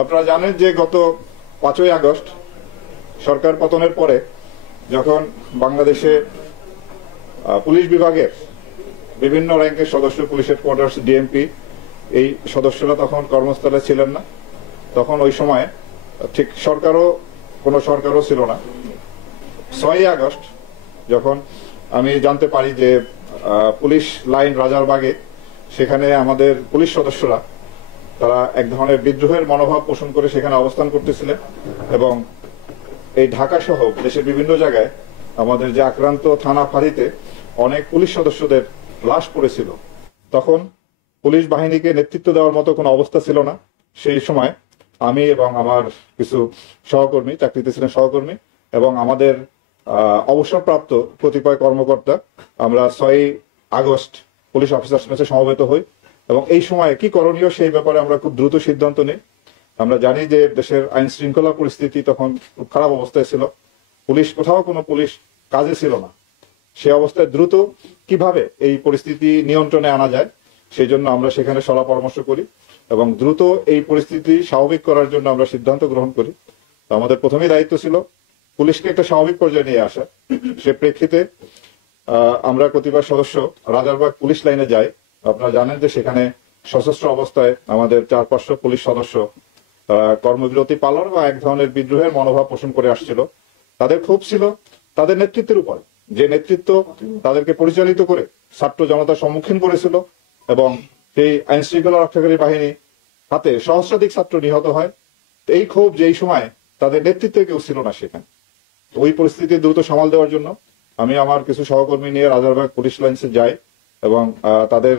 আপনারা জানেন যে গত 5ই আগস্ট সরকার পতনের পরে যখন বাংলাদেশে পুলিশ বিভাগের বিভিন্ন র্যাঙ্কের সদস্য, পুলিশ হেডকোয়ার্টার্স, ডিএমপি এই সদস্যরা তখন কর্মস্থলে ছিলেন না। তখন ওই সময় ঠিক কোনো সরকারও ছিল না। 6ই আগস্ট যখন আমি জানতে পারি যে পুলিশ লাইন রাজারবাগে সেখানে আমাদের পুলিশ সদস্যরা তারা এক ধরনের বিদ্রোহের মনোভাব পোষণ করে সেখানে অবস্থান করতেছিলেন এবং এই ঢাকা সহ দেশের বিভিন্ন জায়গায় আমাদের যে আক্রান্ত থানা ফাঁড়িতে অনেক পুলিশ সদস্যদের লাশ পড়েছিল। তখন পুলিশ বাহিনীকে নেতৃত্ব দেওয়ার মতো কোনো অবস্থা ছিল না। সেই সময় আমি এবং আমার কিছু সহকর্মী, চাকরিতে ছিলেন সহকর্মী, এবং আমাদের অবসরপ্রাপ্ত কতিপয় কর্মকর্তা আমরা 6ই আগস্ট পুলিশ অফিসার্স মেসে সমবেত হই এবং এই সময় কি করণীয় সেই ব্যাপারে আমরা খুব দ্রুত সিদ্ধান্ত নিই। আমরা জানি যে দেশের আইন শৃঙ্খলা পরিস্থিতি তখন খুব খারাপ অবস্থায় ছিল, কোথাও কোনো পুলিশ কাজে ছিল না। সে অবস্থায় দ্রুত কিভাবে এই পরিস্থিতি নিয়ন্ত্রণে আনা যায় সেই জন্য আমরা সেখানে সলা পরামর্শ করি এবং দ্রুত এই পরিস্থিতি স্বাভাবিক করার জন্য আমরা সিদ্ধান্ত গ্রহণ করি। আমাদের প্রথমেই দায়িত্ব ছিল পুলিশকে একটা স্বাভাবিক পর্যায়ে নিয়ে আসা। সে প্রেক্ষিতে আমরা কতিপয় সদস্য রাজারবাগ পুলিশ লাইনে যাই। আপনারা জানেন যে সেখানে সশস্ত্র অবস্থায় আমাদের 4-500 পুলিশ সদস্য কর্মবিরতি পালন বা এক ধরনের বিদ্রোহের মনোভাব পোষণ করে আসছিল। তাদের ক্ষোভ ছিল তাদের নেতৃত্বের উপর, যে নেতৃত্ব তাদেরকে পরিচালিত করে ছাত্র জনতার সম্মুখীন করেছিল এবং সেই আইন শৃঙ্খলা রক্ষাকারী বাহিনী হাতে সহস্রাধিক ছাত্র নিহত হয়। এই ক্ষোভ যে এই সময় তাদের নেতৃত্বে কেউ ছিল না সেখানে। ওই পরিস্থিতি দ্রুত সামাল দেওয়ার জন্য আমি আমার কিছু সহকর্মী নিয়ে রাজারবাগ পুলিশ লাইন্সে যাই এবং তাদের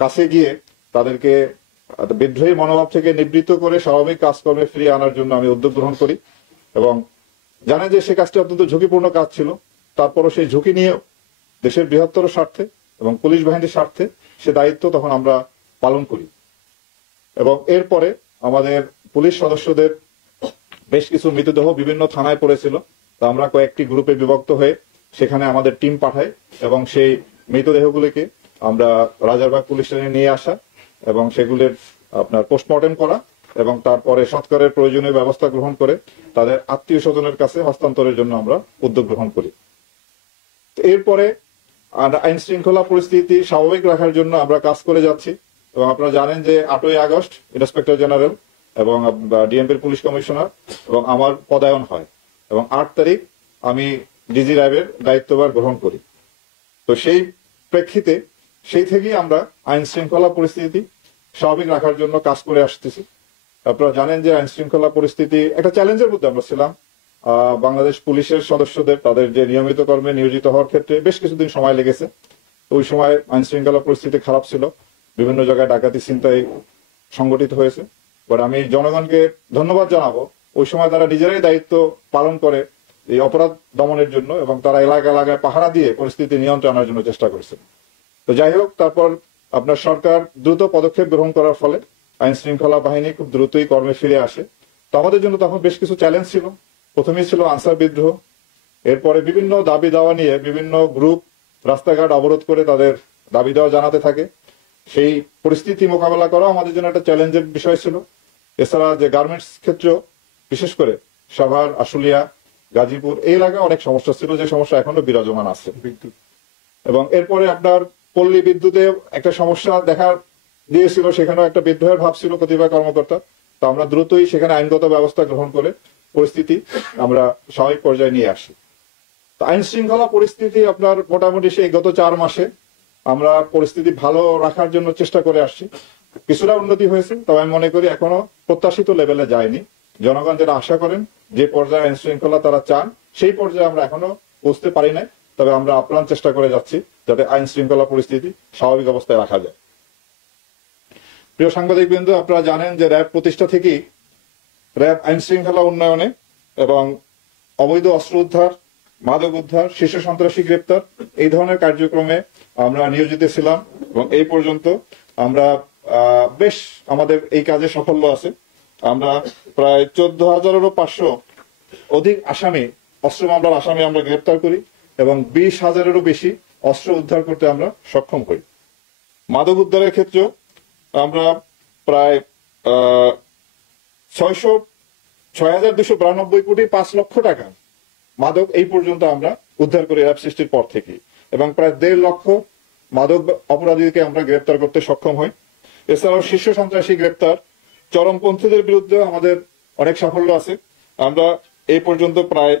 কাছে গিয়ে তাদেরকে বিদ্রোহী মনোভাব থেকে নিবৃত্ত করে স্বাভাবিক কাজকর্মে ফিরিয়ে আনার জন্য আমি উদ্যোগ গ্রহণ করি এবং জানেন যে সে কাজটি অত্যন্ত ঝুঁকিপূর্ণ কাজ ছিল। তারপরও সেই ঝুঁকি নিয়েও দেশের বৃহত্তর স্বার্থে এবং পুলিশ বাহিনীর স্বার্থে সে দায়িত্ব তখন আমরা পালন করি এবং এরপরে আমাদের পুলিশ সদস্যদের বেশ কিছু মৃতদেহ বিভিন্ন থানায় পড়েছিল। তা আমরা কয়েকটি গ্রুপে বিভক্ত হয়ে সেখানে আমাদের টিম পাঠাই এবং সেই মৃতদেহগুলিকে আমরা রাজারবাগ পুলিশ লাইনে নিয়ে আসা এবং সেগুলির পোস্টমর্টেম করা এবং তারপরে সৎকারের প্রয়োজনীয় ব্যবস্থা গ্রহণ করে তাদের আত্মীয় স্বজনের কাছে হস্তান্তরের জন্য আমরা উদ্যোগ গ্রহণ করি। এরপরে আইন শৃঙ্খলা পরিস্থিতি স্বাভাবিক রাখার জন্য আমরা কাজ করে যাচ্ছি এবং আপনারা জানেন যে 8ই আগস্ট ইন্সপেক্টর জেনারেল এবং ডিএমপির পুলিশ কমিশনার এবং আমার পদায়ন হয় এবং 8 তারিখ আমি ডিজি র্যাবের দায়িত্বভার গ্রহণ করি। তো সেই প্রেক্ষিতে সেই থেকেই আমরা আইন শৃঙ্খলা পরিস্থিতি স্বাভাবিক রাখার জন্য কাজ করে আসতেছি। আপনারা জানেন যে আইন শৃঙ্খলা পরিস্থিতি একটা চ্যালেঞ্জের মধ্যে আমরা ছিলাম। বাংলাদেশ পুলিশের সদস্যদের তাদের যে নিয়মিত কর্মে নিয়োজিত হওয়ার ক্ষেত্রে বেশ কিছুদিন সময় লেগেছে। ওই সময় আইন শৃঙ্খলা পরিস্থিতি খারাপ ছিল, বিভিন্ন জায়গায় ডাকাতি ছিনতাই সংগঠিত হয়েছে। বাট আমি জনগণকে ধন্যবাদ জানাবো, ওই সময় তারা নিজেরাই দায়িত্ব পালন করে এই অপরাধ দমনের জন্য এবং তারা এলাকায় পাহারা দিয়ে পরিস্থিতি নিয়ন্ত্রণ আনার জন্য চেষ্টা করছে। তো যাই হোক, তারপর আপনার সরকার দ্রুত পদক্ষেপ গ্রহণ করার ফলে আইন শৃঙ্খলা বাহিনী খুব দ্রুতই কর্মে ফিরে আসে। তো আমাদের জন্য তখন বেশ কিছু চ্যালেঞ্জ ছিল। প্রথমেই ছিল আনসার বিদ্রোহ, এরপরে বিভিন্ন দাবি দাওয়া নিয়ে বিভিন্ন গ্রুপ রাস্তাঘাট অবরোধ করে তাদের দাবি দাওয়া জানাতে থাকে। সেই পরিস্থিতি মোকাবেলা করা আমাদের জন্য একটা চ্যালেঞ্জের বিষয় ছিল। এছাড়া যে গার্মেন্টস ক্ষেত্রেও বিশেষ করে সাভার, আশুলিয়া, গাজীপুর এই এলাকায় অনেক সমস্যা ছিল, যে সমস্যা এখনো বিরাজমান আছে। এবং এরপরে আপনার পল্লী বিদ্যুতে একটা সমস্যা দেখা দিয়েছিল, সেখানেও একটা বিদ্রোহের ভাব ছিল কতিপয় কর্মকর্তা। তো আমরা দ্রুতই সেখানে আইনগত ব্যবস্থা গ্রহণ করে পরিস্থিতি আমরা স্বাভাবিক পর্যায়ে নিয়ে আসি। তো আইন শৃঙ্খলা পরিস্থিতি আপনার মোটামুটি সেই গত 4 মাসে আমরা পরিস্থিতি ভালো রাখার জন্য চেষ্টা করে আসছি। কিছুটা উন্নতি হয়েছে, তবে আমি মনে করি এখনো প্রত্যাশিত লেভেলে যায়নি। জনগণ যারা আশা করেন যে পর্যায়ে আইন শৃঙ্খলা তারা চান, সেই পর্যায়ে আমরা এখনো পৌঁছতে পারি নাই। তবে আমরা আপ্রাণ চেষ্টা করে যাচ্ছি যাতে আইন শৃঙ্খলা পরিস্থিতি স্বাভাবিক অবস্থায় রাখা যায়। প্রিয় সাংবাদিক বৃন্দ, আপনারা জানেন যে র্যাব প্রতিষ্ঠা থেকেই র্যাব আইন শৃঙ্খলা উন্নয়নে এবং অবৈধ অস্ত্র উদ্ধার, মাদক উদ্ধার, শীর্ষ সন্ত্রাসী গ্রেপ্তার এই ধরনের কার্যক্রমে আমরা নিয়োজিত ছিলাম এবং এই পর্যন্ত আমরা বেশ আমাদের এই কাজে সাফল্য আছে। আমরা প্রায় 14,500 অধিক আসামি, অস্ত্র মামলার আসামি আমরা গ্রেপ্তার করি এবং 20,000-এরও বেশি অস্ত্র উদ্ধার করতে আমরা সক্ষম হই। মাদক উদ্ধারের ক্ষেত্রেও আমরা প্রায় 6,292,5 লক্ষ টাকা মাদক এই পর্যন্ত আমরা উদ্ধার করি র্যাব সৃষ্টির পর থেকে, এবং প্রায় 1.5 লক্ষ মাদক অপরাধীকে আমরা গ্রেপ্তার করতে সক্ষম হই। এছাড়াও শীর্ষ সন্ত্রাসী গ্রেপ্তার, চরমপন্থীদের বিরুদ্ধে আমাদের অনেক সাফল্য আছে। আমরা এই পর্যন্ত প্রায়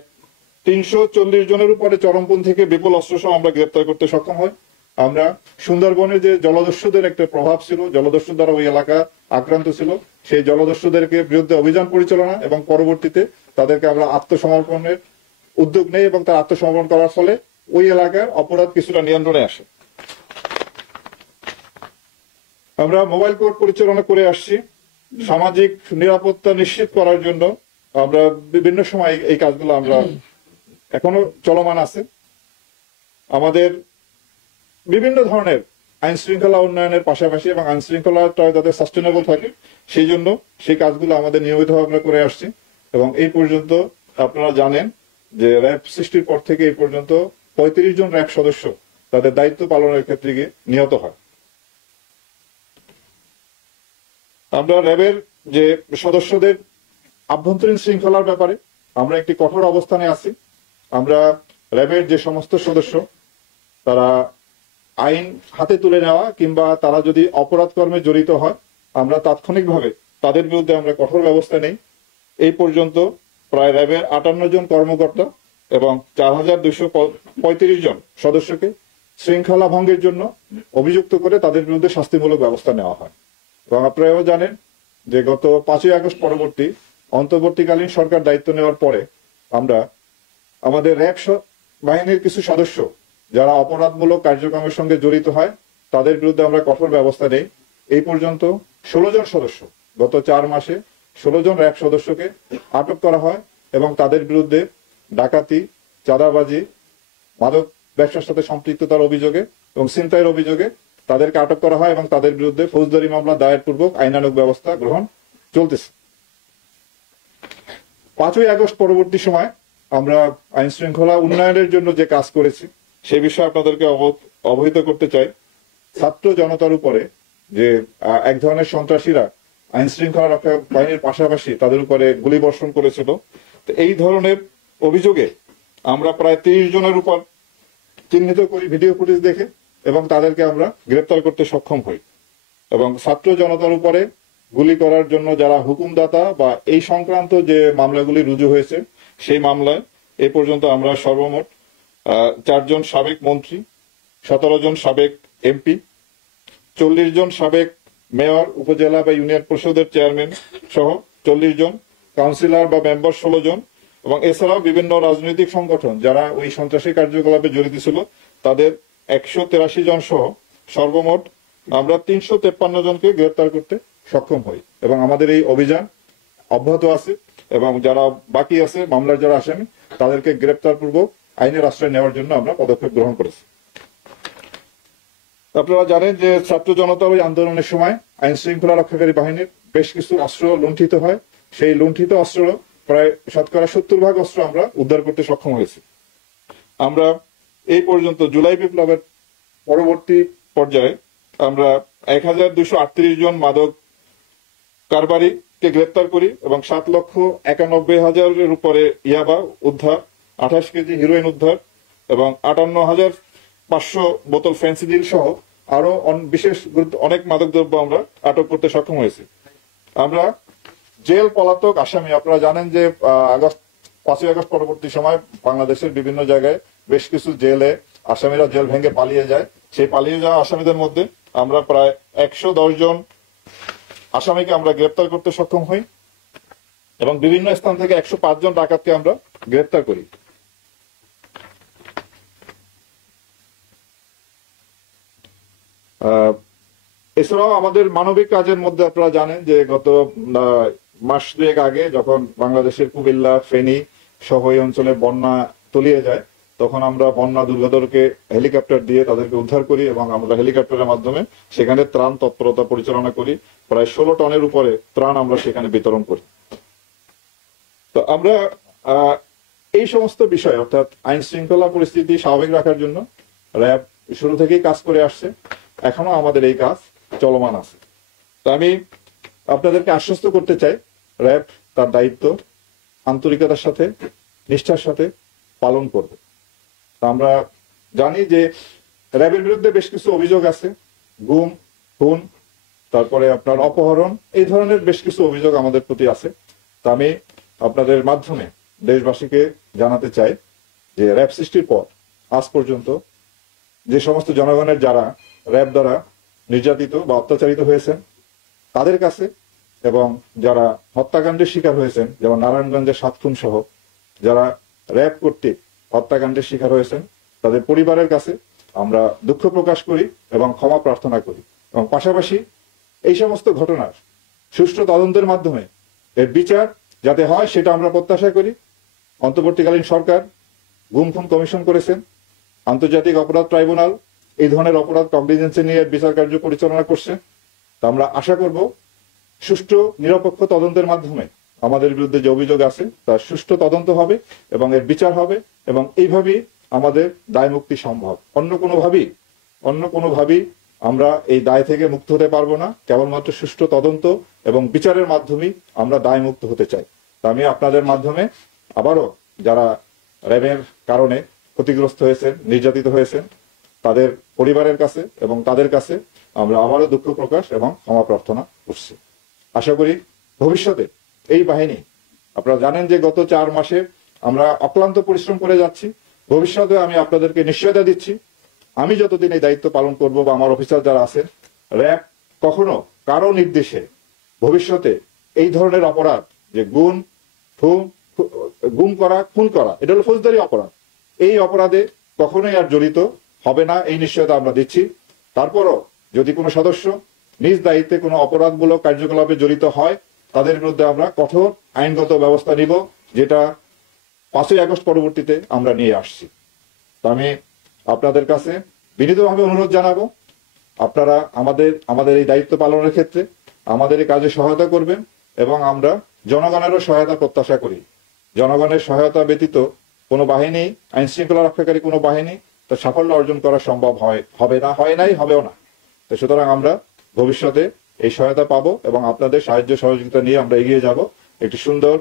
340 জনের উপরে চরমপন্থীকে বিপুল অস্ত্রসহ আমরা গ্রেপ্তার করতে সক্ষম হই। আমরা সুন্দরবনে যে জলদস্যুদের একটা প্রভাব ছিল, জলদস্যু দ্বারা ওই এলাকা আক্রান্ত ছিল, সেই জলদস্যুদেরকে বিরুদ্ধে অভিযান পরিচালনা এবং পরবর্তীতে তাদেরকে আমরা আত্মসমর্পণের উদ্যোগ নেই, এবং তার আত্মসমর্পণ করার ফলে ওই এলাকার অপরাধ কিছুটা নিয়ন্ত্রণে আসে। আমরা মোবাইল কোর্ট পরিচালনা করে আসছি। সামাজিক নিরাপত্তা নিশ্চিত করার জন্য আমরা বিভিন্ন সময় এই কাজগুলো আমরা এখনো চলমান আছে। আমাদের বিভিন্ন ধরনের আইন শৃঙ্খলা উন্নয়নের পাশাপাশি এবং আইন শৃঙ্খলাটা যাতে সাস্টেনেবল থাকে সেই জন্য সেই কাজগুলো আমাদের নিয়মিতভাবে আমরা করে আসছি। এবং এই পর্যন্ত আপনারা জানেন যে র্যাব সৃষ্টির পর থেকে এই পর্যন্ত 35 জন র্যাব সদস্য তাদের দায়িত্ব পালনের ক্ষেত্রে গিয়ে নিহত হয়। আমরা র্যাবের যে সদস্যদের আভ্যন্তরীণ শৃঙ্খলার ব্যাপারে আমরা একটি কঠোর অবস্থানে আছি। আমরা র্যাবের যে সমস্ত সদস্য তারা আইন হাতে তুলে নেওয়া কিংবা তারা যদি অপরাধ কর্মে জড়িত হয়, আমরা তাৎক্ষণিকভাবে তাদের বিরুদ্ধে আমরা কঠোর ব্যবস্থা নেই। এই পর্যন্ত প্রায় র্যাবের 58 জন কর্মকর্তা এবং 4,235 জন সদস্যকে শৃঙ্খলা ভঙ্গের জন্য অভিযুক্ত করে তাদের বিরুদ্ধে শাস্তিমূলক ব্যবস্থা নেওয়া হয়। এবং আপনারাও জানেন যে গত 5ই আগস্ট পরবর্তী অন্তর্বর্তীকালীন সরকার দায়িত্ব নেওয়ার পরে আমরা আমাদের র্যাব বাহিনীর কিছু সদস্য যারা অপরাধমূলক কার্যক্রমের সঙ্গে জড়িত হয় তাদের বিরুদ্ধে আমরা কঠোর ব্যবস্থা নেই। এই পর্যন্ত 16 জন সদস্য, গত 4 মাসে 16 জন র্যাব সদস্যকে আটক করা হয় এবং তাদের বিরুদ্ধে ডাকাতি, চাঁদাবাজি, মাদক ব্যবসার সাথে সম্পৃক্ততার অভিযোগে এবং ছিনতাইয়ের অভিযোগে তাদেরকে আটক করা হয় এবং তাদের বিরুদ্ধে ফৌজদারি মামলা দায়ের পূর্বক আইনানুগ ব্যবস্থা গ্রহণ চলতেছে। 5ই আগস্ট পরবর্তী সময় আমরা আইন শৃঙ্খলা উন্নয়নের জন্য যে কাজ করেছি সে বিষয়ে আপনাদেরকে অবহিত করতে চাই। ছাত্র জনতার উপরে যে এক ধরনের সন্ত্রাসীরা আইন শৃঙ্খলা রক্ষা বাহিনীর পাশাপাশি তাদের উপরে গুলি বর্ষণ করেছিল, তো এই ধরনের অভিযোগে আমরা প্রায় 30 জনের উপর চিহ্নিত করি ভিডিও ফুটেজ দেখে, এবং তাদেরকে আমরা গ্রেপ্তার করতে সক্ষম হই। এবং ছাত্র জনতার উপরে গুলি করার জন্য যারা হুকুমদাতা বা এই সংক্রান্ত যে মামলাগুলি রুজু হয়েছে সেই মামলায় এ পর্যন্ত আমরা সর্বমোট 4 জন সাবেক মন্ত্রী, 17 জন সাবেক এমপি, 40 জন সাবেক মেয়র, উপজেলা বা ইউনিয়ন পরিষদের চেয়ারম্যান সহ 40 জন কাউন্সিলর বা মেম্বার 16 জন, এবং এছাড়াও বিভিন্ন রাজনৈতিক সংগঠন যারা ওই সন্ত্রাসী কার্যকলাপে জড়িত ছিল তাদের 183 জন সহ সর্বমোট আমরা 353 জনকে গ্রেপ্তার করতে সক্ষম হই। এবং আমাদের এই অভিযান অব্যাহত আছে এবং যারা বাকি আছে মামলার যারা আসামি তাদেরকে গ্রেপ্তার পূর্বক আইনের আশ্রয় নেওয়ার জন্য আমরা পদক্ষেপ গ্রহণ করেছি। আপনারা জানেন যে ছাত্র জনতার ওই আন্দোলনের সময় আইন শৃঙ্খলা রক্ষাকারী বাহিনীর বেশ কিছু অস্ত্র লুণ্ঠিত হয়। সেই লুণ্ঠিত অস্ত্র প্রায় 70% অস্ত্র আমরা উদ্ধার করতে সক্ষম হয়েছি। আমরা এই পর্যন্ত জুলাই বিপ্লবের পরবর্তী পর্যায়ে আমরা 1,238 জন মাদক কারবারিকে গ্রেপ্তার করি এবং 7,91,000-এর উপরে ইয়াবা উদ্ধার, 28 কেজি হিরোইন উদ্ধার এবং 58,500 বোতল ফেন্সিডিল সহ আরো বিশেষ অনেক মাদক দ্রব্য আমরা আটক করতে সক্ষম হয়েছি। আমরা জেল পলাতক আসামি, আপনারা জানেন যে 5ই আগস্ট পরবর্তী সময় বাংলাদেশের বিভিন্ন জায়গায় বেশ কিছু জেলে আসামিরা জেল ভেঙে পালিয়ে যায়। সেই পালিয়ে যাওয়া আসামিদের মধ্যে আমরা প্রায় 110 জন আসামিকে আমরা গ্রেপ্তার করতে সক্ষম হই এবং বিভিন্ন স্থান থেকে 105 জন ডাকাতকে আমরা গ্রেপ্তার করি। এছাড়াও আমাদের মানবিক কাজের মধ্যে আপনারা জানেন যে গত মাস 2 আগে যখন বাংলাদেশের কুমিল্লা, ফেনী সহ এই অঞ্চলে বন্যা তলিয়ে যায় তখন আমরা বন্যা দুর্গতকে হেলিকপ্টার দিয়ে তাদেরকে উদ্ধার করি এবং আমরা হেলিকপ্টারের মাধ্যমে সেখানে ত্রাণ তৎপরতা পরিচালনা করি। প্রায় 16 টনের উপরে ত্রাণ আমরা সেখানে বিতরণ করি। তো আমরা এই সমস্ত বিষয় অর্থাৎ আইন শৃঙ্খলা পরিস্থিতি স্বাভাবিক রাখার জন্য র্যাব শুরু থেকেই কাজ করে আসছে, এখনো আমাদের এই কাজ চলমান আছে। তো আমি আপনাদেরকে আশ্বস্ত করতে চাই র্যাব তার দায়িত্ব আন্তরিকতার সাথে নিষ্ঠার সাথে পালন করবে। আমরা জানি যে র্যাবের বিরুদ্ধে বেশ কিছু অভিযোগ আছে, গুম, খুন, তারপরে আপনার অপহরণ, এই ধরনের বেশ কিছু অভিযোগ আমাদের প্রতি আছে। তা আমি আপনাদের মাধ্যমে দেশবাসীকে জানাতে চাই যে র্যাব সৃষ্টির পর আজ পর্যন্ত যে সমস্ত জনগণের যারা র্যাব দ্বারা নির্যাতিত বা অত্যাচারিত হয়েছেন তাদের কাছে, এবং যারা হত্যাকাণ্ডের শিকার হয়েছেন, যেমন নারায়ণগঞ্জের 7 খুন সহ যারা র্যাব কর্তৃক হত্যাকাণ্ডের শিকার হয়েছেন, তাদের পরিবারের কাছে আমরা দুঃখ প্রকাশ করি এবং ক্ষমা প্রার্থনা করি। এবং পাশাপাশি এই সমস্ত ঘটনার সুষ্ঠু তদন্তের মাধ্যমে এর বিচার যাতে হয় সেটা আমরা প্রত্যাশা করি। অন্তর্বর্তীকালীন সরকার গুম খুন কমিশন করেছেন, আন্তর্জাতিক অপরাধ ট্রাইব্যুনাল এই ধরনের অপরাধ কগনিজেন্সে নিয়ে বিচার কার্য পরিচালনা করছে। তা আমরা আশা করব সুষ্ঠু নিরপেক্ষ তদন্তের মাধ্যমে আমাদের বিরুদ্ধে যে অভিযোগ আছে তার সুষ্ঠু তদন্ত হবে এবং এর বিচার হবে, এবং এইভাবেই আমাদের দায় মুক্তি সম্ভব। অন্য কোনোভাবেই আমরা এই দায় থেকে মুক্ত হতে পারবো না। কেবলমাত্র সুষ্ঠু তদন্ত এবং বিচারের মাধ্যমেই আমরা দায় মুক্ত হতে চাই। তা আমি আপনাদের মাধ্যমে আবারও যারা র্যাবের কারণে ক্ষতিগ্রস্ত হয়েছেন, নির্যাতিত হয়েছেন, তাদের পরিবারের কাছে এবং তাদের কাছে আমরা আবারও দুঃখ প্রকাশ এবং ক্ষমা প্রার্থনা করছি। আশা করি ভবিষ্যতে এই বাহিনী, আপনারা জানেন যে গত 4 মাসে আমরা অক্লান্ত পরিশ্রম করে যাচ্ছি। ভবিষ্যতে আমি আপনাদেরকে নিশ্চয়তা দিচ্ছি, আমি যতদিন এই দায়িত্ব পালন করব বা আমার অফিসার যারা আছেন, র্যাব কখনো কারো নির্দেশে ভবিষ্যতে এই ধরনের অপরাধ, যে গুম করা, খুন করা, এটা হলো ফৌজদারি অপরাধ, এই অপরাধে কখনোই আর জড়িত হবে না, এই নিশ্চয়তা আমরা দিচ্ছি। তারপরও যদি কোনো সদস্য নিজ দায়িত্বে কোনো অপরাধমূলক কার্যকলাপে জড়িত হয়, তাদের বিরুদ্ধে আমরা কঠোর আইনগত ব্যবস্থা নিব, যেটা 5ই আগস্ট পরবর্তীতে আমরা নিয়ে আসছি। তা আমি আপনাদের কাছে বিনীতভাবে অনুরোধ জানাবো, আপনারা আমাদের এই দায়িত্ব পালনের ক্ষেত্রে আমাদের এই কাজে সহায়তা করবেন, এবং আমরা জনগণেরও সহায়তা প্রত্যাশা করি। জনগণের সহায়তা ব্যতীত কোনো বাহিনী, আইন শৃঙ্খলা রক্ষাকারী কোনো বাহিনী তার সাফল্য অর্জন করা সম্ভব হবেও না। তো সুতরাং আমরা ভবিষ্যতে এই সহায়তা পাবো এবং আপনাদের সাহায্য সহযোগিতা নিয়ে আমরা এগিয়ে যাব একটি সুন্দর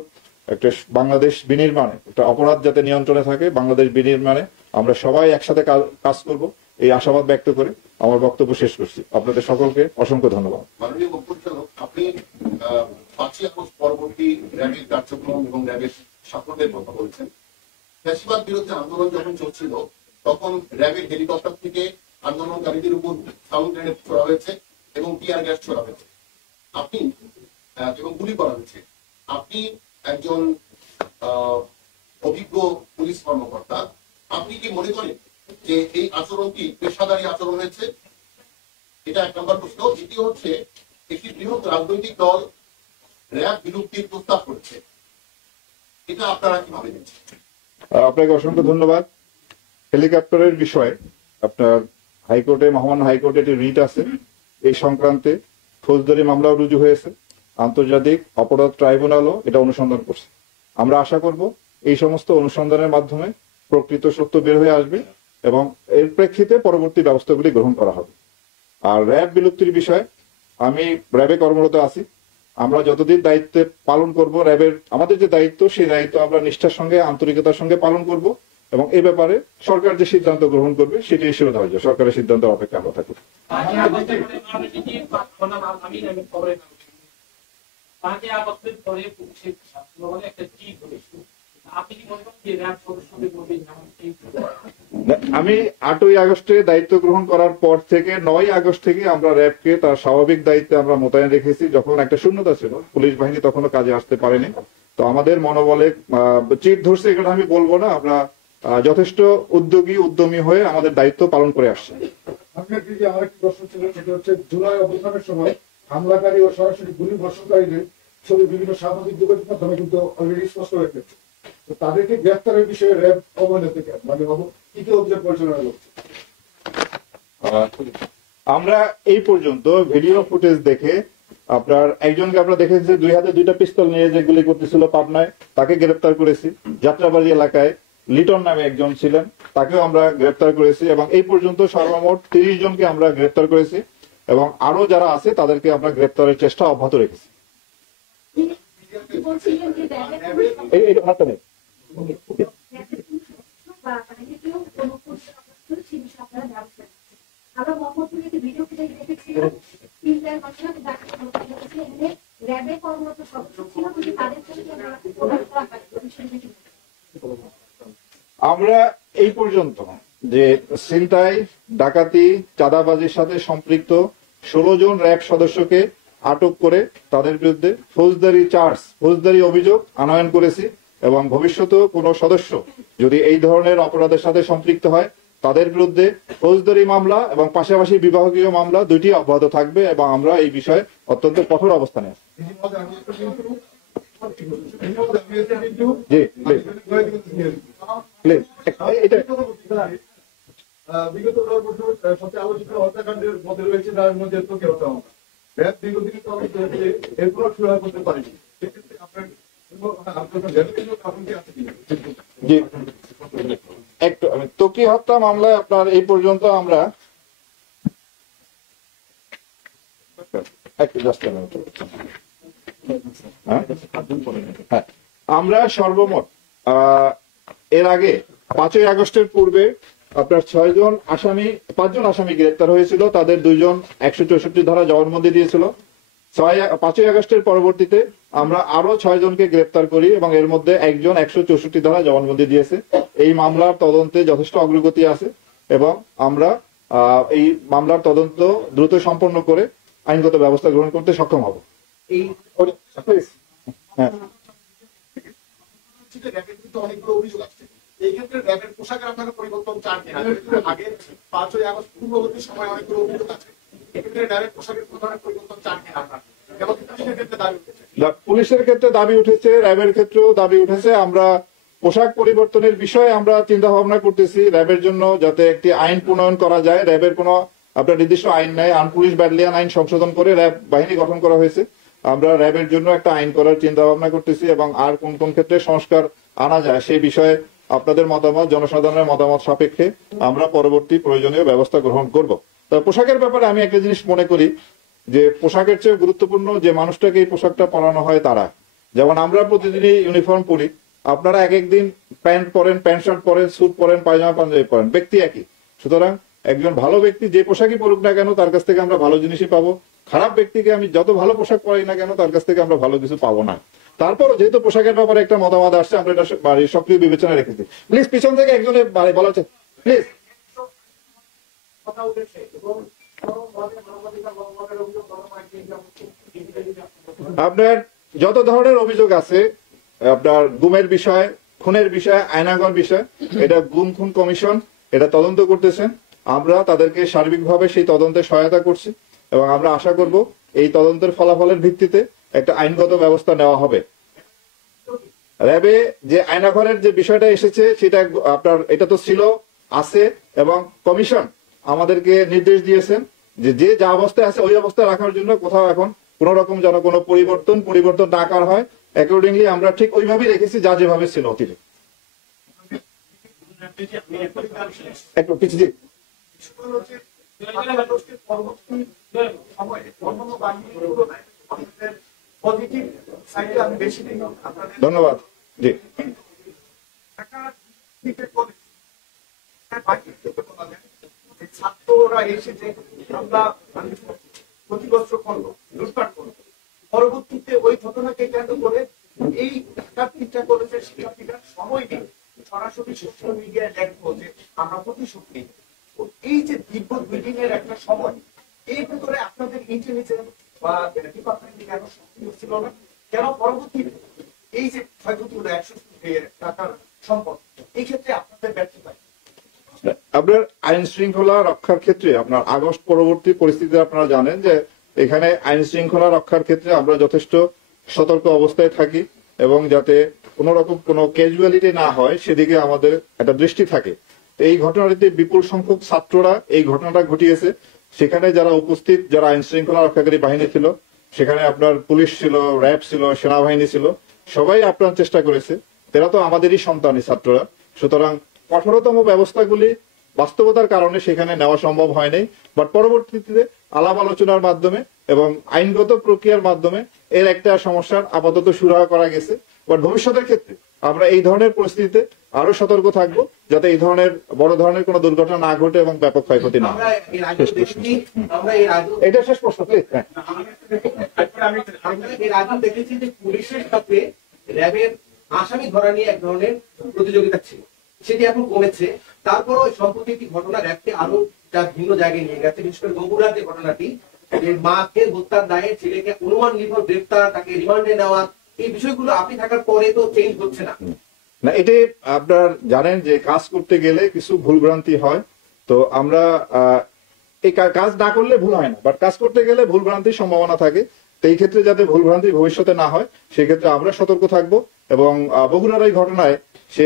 একটা বাংলাদেশ বিনির্মাণে, একটা অপরাধ যাতে নিয়ন্ত্রণে থাকে, বাংলাদেশ বিনির্মাণে আমরা সবাই একসাথে কাজ করব, এই আশাবাদ ব্যক্ত করে আমার বক্তব্য শেষ করছি। আপনাদের সকলকে অসংখ্য ধন্যবাদ। মাননীয় মুখ্যমন্ত্রী, আপনি 5ই আগস্ট পরবর্তী র্যাবের কার্যক্রম এবং র্যাবের সাফল্যের কথা বলছেন। ফ্যাসিবাদ বিরুদ্ধে আন্দোলন যখন চলছিল তখন র্যাবের হেলিকপ্টার থেকে আন্দোলনকারীদের উপর সাউন্ড গ্রেনেড ছোড়া হয়েছে এবং টিয়ার গ্যাস ছোড়া হয়েছে, আপনি এবং গুলি করা হয়েছে। আপনি একজন অভিজ্ঞ পুলিশ কর্মকর্তা, আপনি কি মনে করেন যে এই আচরণটি পেশাদারী আচরণ হয়েছে? এটা 1 নম্বর প্রশ্ন। দ্বিতীয় হচ্ছে, একটি বৃহৎ রাজনৈতিক দল র্যাব বিলুপ্তির প্রস্তাব করছে, এটা আপনারা কিভাবে দেখছেন? আপনাকে অসংখ্য ধন্যবাদ। হেলিকপ্টারের বিষয়ে আপনার হাইকোর্টে, মহামান্য হাইকোর্টে একটি রিট আছে, এই সংক্রান্তে ফৌজদারি মামলাও রুজু হয়েছে, আন্তর্জাতিক অপরাধ ট্রাইব্যুনালও এটা অনুসন্ধান করছে। আমরা আশা করব এই সমস্ত অনুসন্ধানের মাধ্যমে প্রকৃত সত্য বের হয়ে আসবে এবং এর প্রেক্ষিতে পরবর্তী ব্যবস্থাগুলি গ্রহণ করা হবে। আর র্যাব বিলুপ্তির বিষয়ে আমি র্যাবে কর্মরত আছি, আমরা যতদিন দায়িত্বে পালন করব, র্যাবের আমাদের যে দায়িত্ব সেই দায়িত্ব আমরা নিষ্ঠার সঙ্গে, আন্তরিকতার সঙ্গে পালন করব, এবং এ ব্যাপারে সরকার যে সিদ্ধান্ত গ্রহণ করবে সেটি শিরোধার্য, সরকারের সিদ্ধান্তের অপেক্ষা আমরা থাকি। আমি 8ই আগস্টে দায়িত্ব গ্রহণ করার পর থেকে 9ই আগস্ট থেকে আমরা র্যাবকে তার স্বাভাবিক দায়িত্বে আমরা মোতায়েন রেখেছি। যখন একটা শূন্যতা ছিল, পুলিশ বাহিনী তখনও কাজে আসতে পারেনি, তো আমাদের মনোবলে চিট ধরছে এটা আমি বলবো না, আমরা যথেষ্ট উদ্যমী হয়ে আমাদের দায়িত্ব পালন করে আসছি। আরেকটি প্রশ্ন ছিল, সেটা হচ্ছে জুলাই অভ্যুত্থানের সময় হামলাকারী ও সরাসরি গুলি বর্ষণকারীদের ছবি বিভিন্ন সামাজিক যোগাযোগ মাধ্যমে কিন্তু অলরেডি স্পষ্ট হয়ে গেছে। তো তাদেরকে গ্রেফতারের বিষয়ে র্যাব অবহেলিত মানে কি অভিযোগ পরিচালনা করছে? আমরা এই পর্যন্ত ভিডিও ফুটেজ দেখে আপনার একজনকে আমরা দেখেছি যে 2 হাতে 2টা পিস্তল নিয়ে যে গুলি করতেছিল পাবনায়, তাকে গ্রেফতার করেছি। যাত্রাবাড়ি এলাকায় লিটন নামে একজন ছিলেন, তাকেও আমরা গ্রেফতার করেছি, এবং এই পর্যন্ত সর্বমোট 30 জনকে আমরা গ্রেফতার করেছি, এবং আরো যারা আছে তাদেরকে আমরা গ্রেফতারের চেষ্টা অব্যাহত রেখেছি। আপনাকে বলছিলেন যে র্যাবের এই হাতটা নেই। বা কেউ কোনো সেই বিষয়ে আপনারা ব্যবস্থা নিচ্ছেন। আমরা মোহাম্মদপুরে একটি ভিডিও ফুটেজ দেখেছিলাম, 3 ঘটনা এখানে র্যাবের কর্মরত সদস্য ছিল, কিন্তু তাদের প্রতি আমরা প্রদান করা হয়। আমরা এই পর্যন্ত যে ছিনতাই, ডাকাতি, চাঁদাবাজির সাথে সম্পৃক্ত 16 জন র্যাব সদস্যকে আটক করে তাদের বিরুদ্ধে ফৌজদারি অভিযোগ আনয়ন করেছি এবং ভবিষ্যতেও কোনো সদস্য যদি এই ধরনের অপরাধের সাথে সম্পৃক্ত হয় তাদের বিরুদ্ধে ফৌজদারি মামলা এবং পাশাপাশি বিভাগীয় মামলা দুইটি অব্যাহত থাকবে এবং আমরা এই বিষয়ে অত্যন্ত কঠোর অবস্থানে আছি। জি প্লিজ প্লিজ এটা বিগত 10 বছর সবচেয়ে আলোচিত হত্যাকাণ্ডের মধ্যে রয়েছে তার মধ্যে তোকে হত্যা মামলা। র্যাব দীর্ঘদিন তদন্ত হয়েছে, এরপর শুরু করতে পারেনি। সেক্ষেত্রে আপনার জি একটু তোকি হত্যা মামলায় আপনার এই পর্যন্ত আমরা আমরা সর্বমোট এর আগে 5ই আগস্টের পূর্বে আপনার 5জন আসামি গ্রেপ্তার হয়েছিল, তাদের 2 জন 164 ধারা জবানবন্দি দিয়েছিল। 5ই আগস্টের পরবর্তীতে আমরা আরো 6 জনকে গ্রেপ্তার করি এবং এর মধ্যে একজন 164 ধারা জবানবন্দি দিয়েছে। এই মামলার তদন্তে যথেষ্ট অগ্রগতি আছে এবং আমরা এই মামলার তদন্ত দ্রুত সম্পন্ন করে আইনগত ব্যবস্থা গ্রহণ করতে সক্ষম হব। হ্যাঁ র্যাবের কিন্তু অনেকগুলো অভিযোগ আসছে। এই ক্ষেত্রে র্যাবের পোশাকের আপনারা পরিবর্তন চান কিনা? আগে 5ই আগস্ট পূর্ববর্তী সময় অনেকগুলো অভিযোগ আছে, এক্ষেত্রে র্যাবের পোশাকের কোন ধরনের পরিবর্তন চান কিনা আপনারা? যেমন পুলিশের ক্ষেত্রে দাবি উঠেছে, পুলিশের ক্ষেত্রে দাবি উঠেছে, র্যাবের ক্ষেত্রেও দাবি উঠেছে। আমরা পোশাক পরিবর্তনের বিষয়ে আমরা চিন্তা ভাবনা করতেছি র্যাবের জন্য যাতে একটি আইন প্রণয়ন করা যায়। র্যাবের কোনো আপনার নির্দিষ্ট আইন নাই, আনপুলিশ ব্যাটালিয়ন আইন সংশোধন করে র্যাব বাহিনী গঠন করা হয়েছে। আমরা র্যাবের জন্য একটা আইন করার চিন্তা ভাবনা করতেছি এবং আর কোন কোন ক্ষেত্রে সংস্কার আনা যায় সেই বিষয়ে আপনাদের মতামত, জনসাধারণের মতামত সাপেক্ষে আমরা পরবর্তী প্রয়োজনীয় ব্যবস্থা গ্রহণ করব। তবে পোশাকের ব্যাপারে আমি একটা জিনিস মনে করি যে পোশাকের চেয়ে গুরুত্বপূর্ণ যে মানুষটাকে এই পোশাকটা পরানো হয় তারা। যেমন আমরা প্রতিদিনই ইউনিফর্ম পরি, আপনারা এক একদিন প্যান্ট পরেন, প্যান্ট শার্ট পরেন, স্যুট পরেন, পায়জামা পাঞ্জাবি পরেন, ব্যক্তি একই। সুতরাং একজন ভালো ব্যক্তি যে পোশাকই পরুক না কেন তার কাছ থেকে আমরা ভালো জিনিসই পাবো। খারাপ ব্যক্তিকে আমি যত ভালো পোশাক পরাই না কেন তার কাছ থেকে আমরা ভালো কিছু পাবো না। তারপরও যেহেতু পোশাকের ব্যাপারে একটা মতামত আসছে আমরা এটা সক্রিয় বিবেচনা রেখেছি। প্লিজ পিছন থেকে একজনের বলা হচ্ছে প্লিজ। আপনার যত ধরনের অভিযোগ আছে, আপনার গুমের বিষয়, খুনের বিষয়, আয়নাগর বিষয়, এটা গুম খুন কমিশন এটা তদন্ত করতেছেন। আমরা তাদেরকে সার্বিকভাবে সেই তদন্তে সহায়তা করছি এবং আমরা আশা করব এই তদন্তের ফলাফলের ভিত্তিতে একটা আইনগত ব্যবস্থা নেওয়া হবে। র্যাবে যে আয়নাঘরের যে বিষয়টা এসেছে সেটা আপনার এটা তো ছিল, আছে এবং কমিশন আমাদেরকে নির্দেশ দিয়েছেন যে যে যা অবস্থায় আছে ওই অবস্থায় রাখার জন্য কোথাও এখন কোন রকম যেন কোনো পরিবর্তন না করা হয়। অ্যাকর্ডিংলি আমরা ঠিক ওইভাবেই রেখেছি যা যেভাবে ছিল অতীতে। একটু পিছিয়ে ধন্যবাদ। জি ছাত্ররা এসে যে আমরা ক্ষতিগ্রস্ত করলো, লুটপাট করলো, পরবর্তীতে ওই ঘটনাকে কেন্দ্র করে এই শিক্ষার্থীটা কলেজের শিক্ষার্থীরা সময় নিয়ে সরাসরি সোশ্যাল মিডিয়ায় দেখবো যে আমরা প্রতিশোধ নিই। এই যে দীর্ঘ 2 দিনের একটা সময়, এই ভেতরে আপনাদের ইন্টেলিজেন্স বা ডিপার্টমেন্ট কেন সক্রিয় ছিল না? কেন পরবর্তীতে এই যে ক্ষয়ক্ষতি হলো 100 কোটি টাকার সম্পদ, এই ক্ষেত্রে আপনাদের ব্যর্থতা? আপনার আইন শৃঙ্খলা রক্ষার ক্ষেত্রে আপনার আগস্ট পরবর্তী পরিস্থিতিতে আপনারা জানেন যে এখানে আইন শৃঙ্খলা রক্ষার ক্ষেত্রে আমরা যথেষ্ট সতর্ক অবস্থায় থাকি এবং যাতে কোন রকম কোনো ক্যাজুয়ালিটি না হয় সেদিকে আমাদের একটা দৃষ্টি থাকে। এই ঘটনাটিতে বিপুল সংখ্যক ছাত্ররা এই ঘটনাটা ঘটিয়েছে। সেখানে যারা উপস্থিত, যারা আইন শৃঙ্খলা রক্ষাকারী বাহিনী ছিল, সেখানে আপনার পুলিশ ছিল, র্যাব ছিল, সেনাবাহিনী ছিল, সবাই আপনার চেষ্টা করেছে। তারা তো আমাদেরই সন্তানই ছাত্ররা। সুতরাং কঠোরতম ব্যবস্থাগুলি বাস্তবতার কারণে সেখানে নেওয়া সম্ভব হয়নি, বাট পরবর্তীতে আলাপ আলোচনার মাধ্যমে এবং আইনগত প্রক্রিয়ার মাধ্যমে এর একটা সমস্যার আপাতত সুরাহা করা গেছে। বাট ভবিষ্যতের ক্ষেত্রে আমরা এই ধরনের পরিস্থিতিতে আরো সতর্ক থাকবো, যাতে এই ধরনের বড় ধরনের কোনো দুর্ঘটনা না ঘটে এবং ব্যাপক ক্ষয়ক্ষতি না হয়। এটা শেষ প্রশ্ন, প্লিজ। আমরা এর আগে দেখেছি যে পুলিশের সাথে র্যাবের আসামি ধরা নিয়ে এক ধরনের প্রতিযোগিতা ছিল, সেটি এখন কমেছে। তারপরও সম্প্রতি একটি ঘটনা র্যাবকে আরো ভিন্ন জায়গায় নিয়ে গেছে, বিশেষ করে বগুড়ার যে ঘটনাটি, যে মাকে হত্যার দায়ে ছেলেকে অনুমান নির্ভর গ্রেপ্তার, তাকে রিমান্ডে নেওয়া, এই বিষয়গুলো আপনি থাকার পরে তো চেঞ্জ হচ্ছে না। না, এটি আপনার জানেন যে কাজ করতে গেলে কিছু ভুলভ্রান্তি হয়। তো আমরা এই কাজ না করলে ভুল হয় না, বাট কাজ করতে গেলে ভুলভ্রান্তির সম্ভাবনা থাকে। তো এই ক্ষেত্রে যাতে ভুলভ্রান্তি ভবিষ্যতে না হয় সেক্ষেত্রে আমরা সতর্ক থাকব। এবং বগুড়ার এই ঘটনায় সে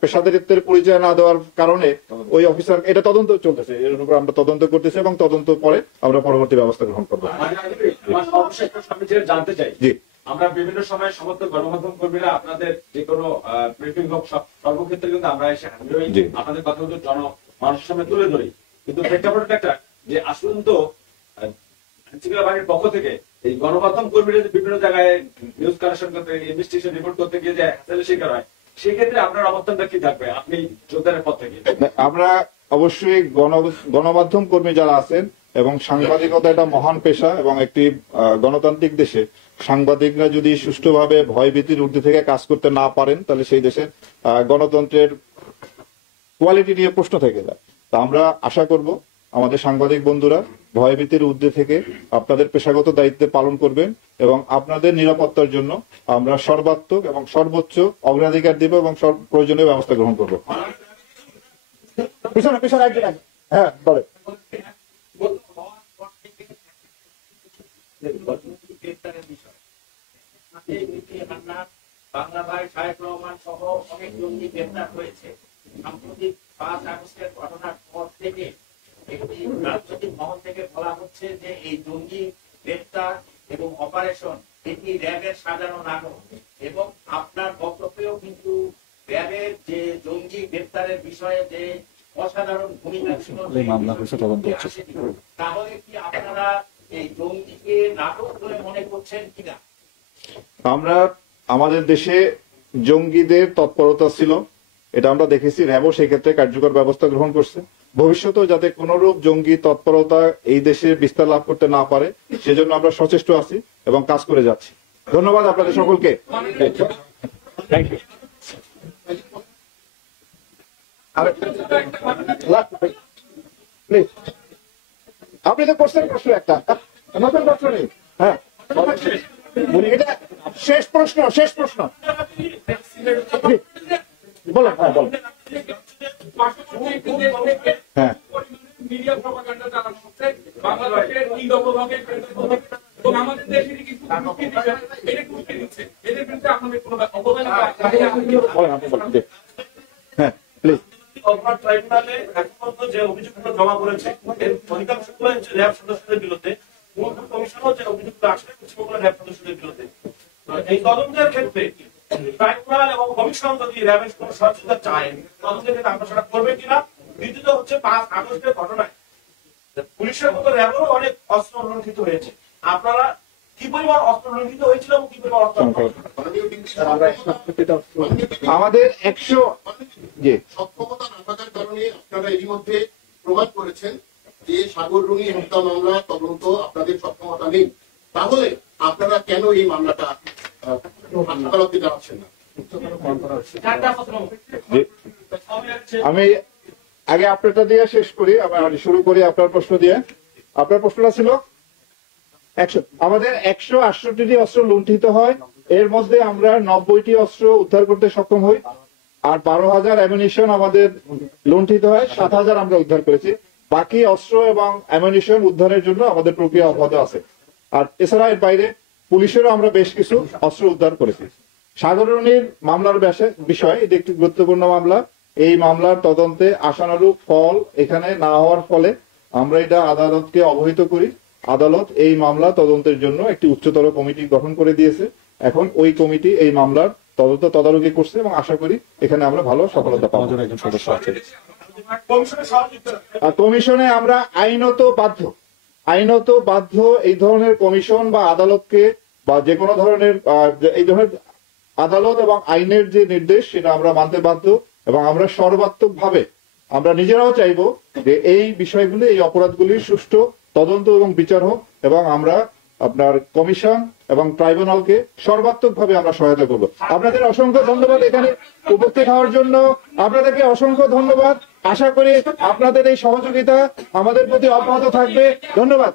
পেশাদারিত্বের পরিচয় না দেওয়ার কারণে ওই অফিসার, এটা তদন্ত চলতেছে, এর উপর আমরা তদন্ত করতেছি এবং তদন্ত পরে আমরা পরবর্তী ব্যবস্থা গ্রহণ করবো। জানতে চাই, জি, আমরা বিভিন্ন সময় সমস্ত গণমাধ্যম কর্মীরা আপনাদের যে কোনো ব্রিফিং হোক সর্বক্ষেত্রে কিন্তু আমরা এসে হাজির হই, আপনাদের কথাগুলো মানুষের সামনে তুলে ধরি। কিন্তু প্রেক্ষাপটটা একটা যে আসুন তো আইনশৃঙ্খলা বাহিনীর পক্ষ থেকে এই গণমাধ্যম কর্মীরা যে বিভিন্ন জায়গায় নিউজ কালেকশন করতে, ইনভেস্টিগেশন রিপোর্ট করতে গিয়ে যে হ্যাসেলের শিকার হয়, সেক্ষেত্রে আপনার অবস্থানটা কি থাকবে আপনি যোগদানের পর থেকে? আমরা অবশ্যই গণমাধ্যম কর্মী যারা আছেন এবং সাংবাদিকতা একটা মহান পেশা এবং একটি গণতান্ত্রিক দেশে সাংবাদিকরা যদি সুষ্ঠুভাবে ভয়ভীতির ঊর্ধ্বে থেকে কাজ করতে না পারেন তাহলে সেই দেশের গণতন্ত্রের কোয়ালিটি নিয়ে প্রশ্ন থেকে যায়। তা আমরা আশা করব আমাদের সাংবাদিক বন্ধুরা ভয়ভীতির ঊর্ধ্বে থেকে আপনাদের পেশাগত দায়িত্ব পালন করবেন এবং আপনাদের নিরাপত্তার জন্য আমরা সর্বাত্মক এবং সর্বোচ্চ অগ্রাধিকার দেব এবং প্রয়োজনীয় ব্যবস্থা গ্রহণ করব। হ্যাঁ, বলে বাংলা ভাই শাহেদ রহমান সহ অনেক জঙ্গি গ্রেপ্তার হয়েছে। সাম্প্রতিক 5 আগস্টের ঘটনার পর থেকে একটি রাজনৈতিক মহল থেকে বলা হচ্ছে যে এই জঙ্গি গ্রেপ্তার এবং অপারেশন এটি র্যাবের সাজানো নাটক, এবং আপনার বক্তব্যেও কিন্তু র্যাবের যে জঙ্গি গ্রেপ্তারের বিষয়ে যে অসাধারণ ভূমিকা ছিল, তাহলে কি আপনারা এই জঙ্গিকে নাটক বলে মনে করছেন কিনা? আমরা আমাদের দেশে জঙ্গিদের তৎপরতা ছিল, এটা আমরা দেখেছি। র্যাবও সেক্ষেত্রে কার্যকর ব্যবস্থা গ্রহণ করছে। ভবিষ্যতেও যাতে কোনরূপ জঙ্গি তৎপরতা এই দেশে বিস্তার লাভ করতে না পারে সেজন্য আমরা সচেষ্ট আছি এবং কাজ করে যাচ্ছি। ধন্যবাদ আপনাদের সকলকে। Thank you. আপনি তো করছেন প্রশ্ন, একটা নতুন প্রশ্ন নেই। হ্যাঁ, এটা শেষ প্রশ্ন, শেষ প্রশ্ন বলেন। হ্যাঁ, বলেন। হ্যাঁ, মিডিয়া প্রপাগান্ডা চালানো হচ্ছে বাংলাদেশের এই দলভাগে এবং আমাদের দেশের কিছু এটা কুস্তি দিচ্ছে, এদের বিরুদ্ধে আপনাদের কোনো অবদান? হ্যাঁ, প্লিজ। অপরাধ ট্রাইব্যুনালে এখন পর্যন্ত যে অভিযোগগুলো জমা করেছে এর অধিকাংশগুলো হচ্ছে র্যাব সদস্যদের বিরুদ্ধে, মূল কমিশনও যে অভিযোগগুলো আসলে সেগুলো র্যাব সদস্যদের বিরুদ্ধে। এই তদন্তের ক্ষেত্রে ট্রাইব্যুনাল এবং কমিশন যদি র্যাবের কোনো সহযোগিতা চায়, তদন্তের ক্ষেত্রে আপনারা সেটা করবেন কিনা? দ্বিতীয়ত হচ্ছে 5 আগস্টের ঘটনায় পুলিশের মতো র্যাবেরও অনেক অস্ত্র লুণ্ঠিত হয়েছে, আপনারা কি পরিমাণ অস্ত্র লুণ্ঠিত হয়েছিল এবং কি পরিমাণ অস্ত্র আমাদের 100 সক্ষমতা না থাকার কারণে আপনারা এরই মধ্যে প্রমাণ করেছেন যে সাগররুনি হত্যা মামলা তদন্ত আপনাদের সক্ষমতা নেই। তাহলে আপনারা কেন এই মামলাটা আদালতে জানাচ্ছেন না? আমি আগে আপনারটা দিয়ে শেষ করি, আমি শুরু করি আপনার প্রশ্ন দিয়ে। আপনার প্রশ্নটা ছিল আমাদের 168টি অস্ত্র লুণ্ঠিত হয়, এর মধ্যে আমরা 90টি অস্ত্র উদ্ধার করতে সক্ষম হই, আর 12,000 অ্যামিনিশন আমাদের লুণ্ঠিত হয়, 7,000 আমরা উদ্ধার করেছি। বাকি অস্ত্র এবং অ্যামিনিশন উদ্ধারের জন্য আমাদের প্রক্রিয়া অব্যাহত আছে। আর এছাড়া এর বাইরে পুলিশেরও আমরা বেশ কিছু অস্ত্র উদ্ধার করেছি। সাগররুনির মামলার বিষয় এটি একটি গুরুত্বপূর্ণ মামলা। এই মামলার তদন্তে আশানুরূপ ফল এখানে না হওয়ার ফলে আমরা এটা আদালতকে অবহিত করি। আদালত এই মামলা তদন্তের জন্য একটি উচ্চতর কমিটি গঠন করে দিয়েছে। এখন ওই কমিটি এই মামলার তদারকি করছে এবং আশা করি এখানে আমরা ভালো সফলতা পাবো। একজন সদস্য আছে কমিশনে আমরা আইনত বাধ্য, আইনত বাধ্য এই ধরনের কমিশন বা আদালতকে বা যে কোনো ধরনের এই ধরনের আদালত এবং আইনের যে নির্দেশ সেটা আমরা মানতে বাধ্য, এবং আমরা সর্বাত্মকভাবে আমরা নিজেরাও চাইবো যে এই বিষয়গুলি, এই অপরাধগুলির সুষ্ঠু তদন্ত এবং বিচার হোক, এবং আমরা আপনার কমিশন এবং ট্রাইব্যুনালকে সর্বাত্মকভাবে আমরা সহায়তা করব। আপনাদের অসংখ্য ধন্যবাদ এখানে উপস্থিত হওয়ার জন্য, আপনাদেরকে অসংখ্য ধন্যবাদ। আশা করি আপনাদের এই সহযোগিতা আমাদের প্রতি অব্যাহত থাকবে। ধন্যবাদ।